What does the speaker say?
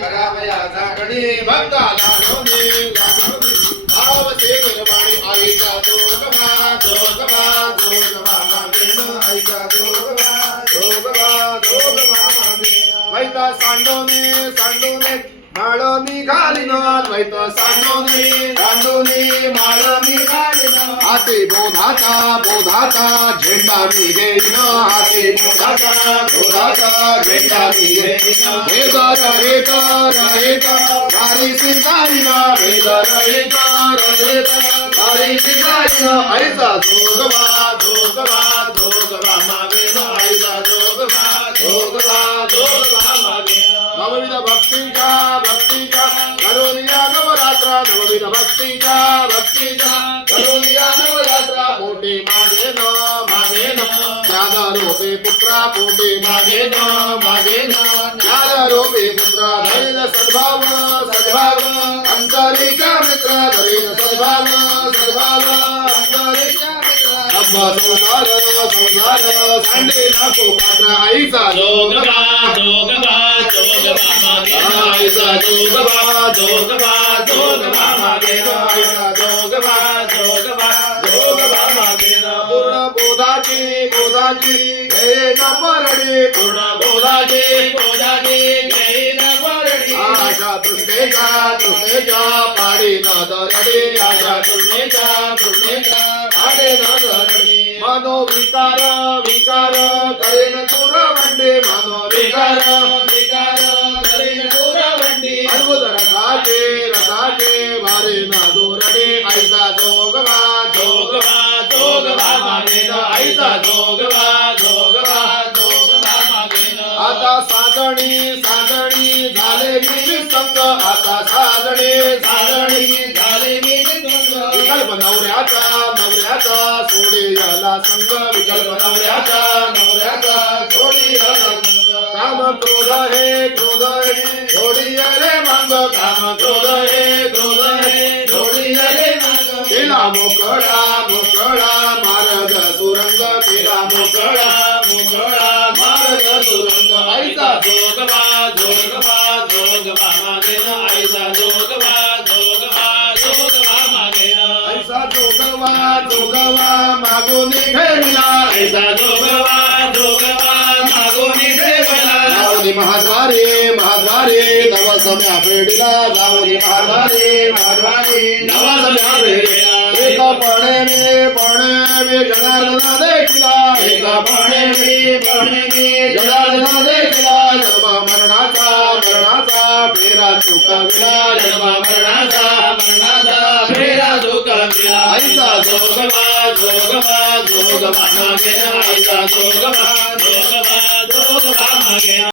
करावया झाकणे भक्ताला भाव से निर्वाणी आईचा जोगवा जोगवा जोगवा मागेन आईचा जोगवा जोगवा जोगवा मागेन वैता सांडोने सांडोने माळ निघालीन वैता सांडोने सांडोने माळ निघालीन हाती बोधाचा बोधाचा झेंडा मी घेईन हाती बोधाचा बोधाचा झेंडा मी घेईन हे तर गारी सिंगारीन हे तर गारी सिंगारीन आईचा जोगवा जोगवा जोगवा मागेन आईचा जोगवा जोगवा जोगवा मागेन नवविध भक्तीच्या करोनिया नवरात्रा नवविध भक्तीच्या करोनिया नवरात्रा पोटे मागेन ज्ञान रोपे पुत्रा पोटे मागेन ज्ञान रोपे पुत्रा धैर्य सद्भाव अंतरीच्या मित्र धैर्य सद्भाव अंतरीच्या मित्र संसार सांडे नको पात्र आईचा जोगवा आईचा जोगवा मागेन आईचा जोगवा मागेन पूर्ण बोधाची घेईन परडी पूर्ण बोधाची घेईन परडी आशा तुष्टेच्या पाडी न दरडी आशा तुष्टेच्या पाडी न दरडी मनोविकार करेन दूर वंडे मनोविकार अद्भुत रसाचे वारे ना दोरडे आईचा जोगवा मागेन आईचा जोगवा मागेन आता साजणी झाले मी संग आता साजणी झाले मी संग विकल्प नवऱ्याचा सोडे याला संग विकल्प नवऱ्याचा सोडे याला संग काम क्रोध हे जोडी रे मांग काम क्रोध हे जोडी रे मांग केला मोकळा मार्ग सुरंग केला मोकळा मार्ग सुरंग आईचा जोगवा मागेन आईचा जोगवा मागेन आईचा जोगवा मागून घेतला आईचा जोगवा मागून घेतला जाऊनी महाद्वारे नवसम्या फेडीला जाऊनी महाद्वारे नवसम्या फेडीला एक पणे मे जनार्दना देखिला एक पणे मे जनार्दना देखिला जन्म मरणाचा फेरा चुकविला जन्म मरणाचा फेरा चुकविला आईचा जोगवा मागेन आईचा जोगवा मागेन